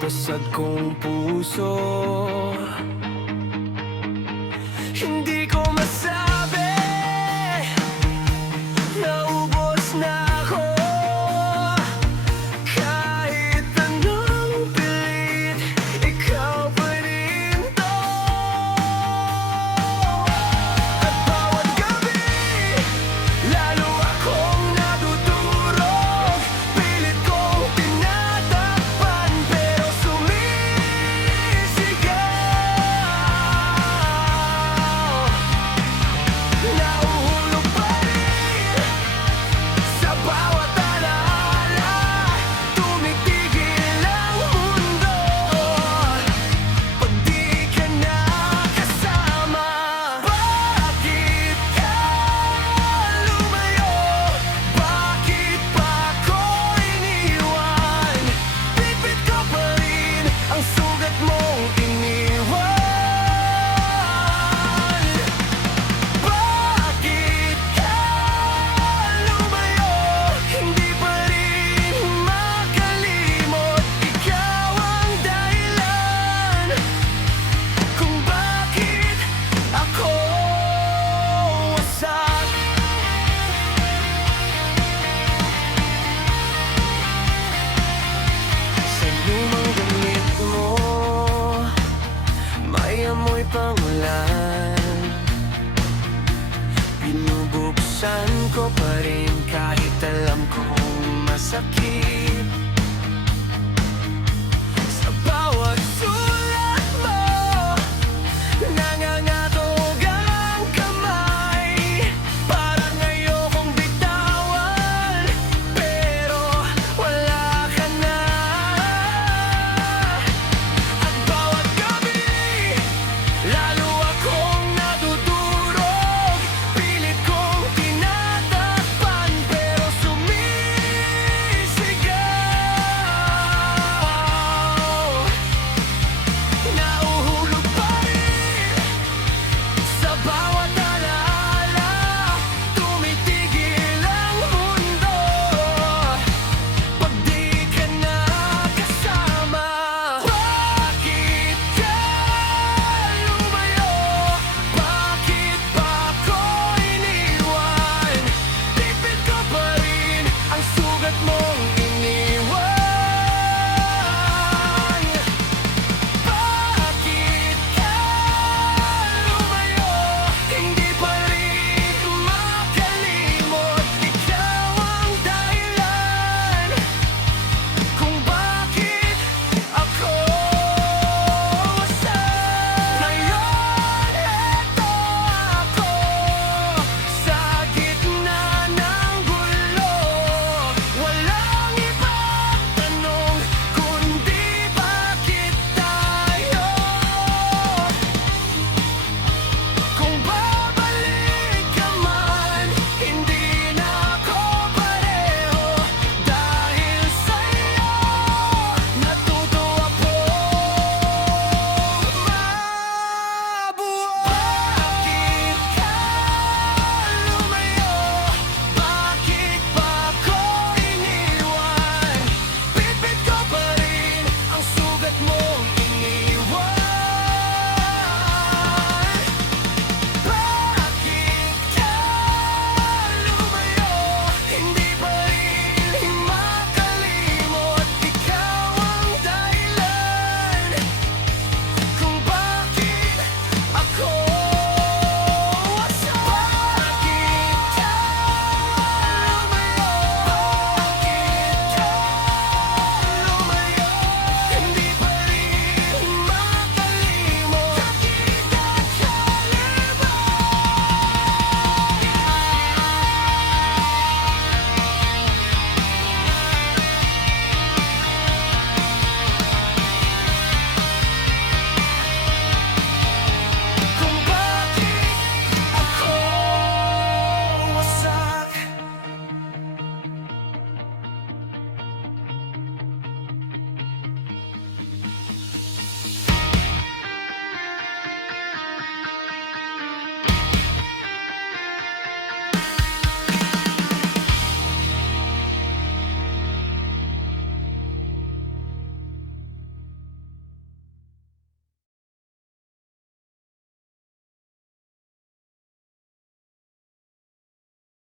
basag kong puso. Hindi ko masabi, naubos na ako. Kahit anong pilit, ikaw pa rin to. At bawat gabi, lalo akong nadudurog. Pilit kong tinatakpan, pero sumisigaw. Nahuhulog pa rin sa bawat alaala. Tumitigil ang mundo pag di ka nakasama. Bakit ka lumayo? Bakit pa ako iniwan? Bitbit ko pa rin ang sugat mong iniwan. Bakit ka lumayo? Hindi pa rin makalimot. Ikaw ang dahilan kung bakit ako wasak. Sa lumang damit mo, may amoy pangulan. Binubuksan ko pa rin kahit alam kong masakit.